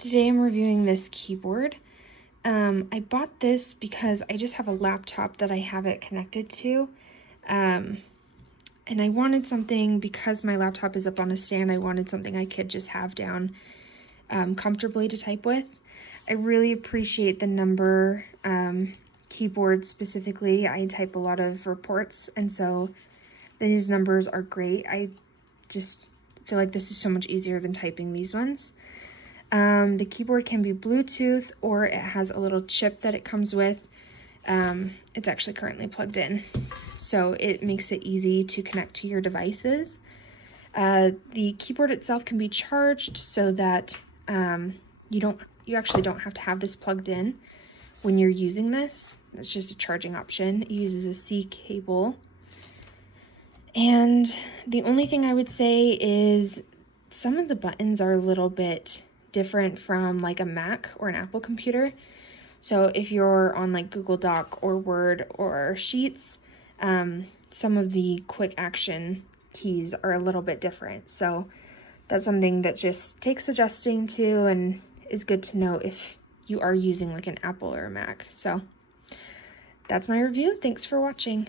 Today I'm reviewing this keyboard. I bought this because I just have a laptop that I have it connected to. And I wanted something, because my laptop is up on a stand, I wanted something I could just have down comfortably to type with. I really appreciate the number keyboard specifically. I type a lot of reports, and so these numbers are great. I just feel like this is so much easier than typing these ones. The keyboard can be Bluetooth, or it has a little chip that it comes with. It's actually currently plugged in, so it makes it easy to connect to your devices. The keyboard itself can be charged so that you actually don't have to have this plugged in when you're using this. It's just a charging option. It uses a C cable. And the only thing I would say is some of the buttons are a little bit different from like a Mac or an Apple computer. So if you're on like Google Doc or Word or Sheets, some of the quick action keys are a little bit different. So that's something that just takes adjusting to and is good to know if you are using like an Apple or a Mac. So that's my review. Thanks for watching.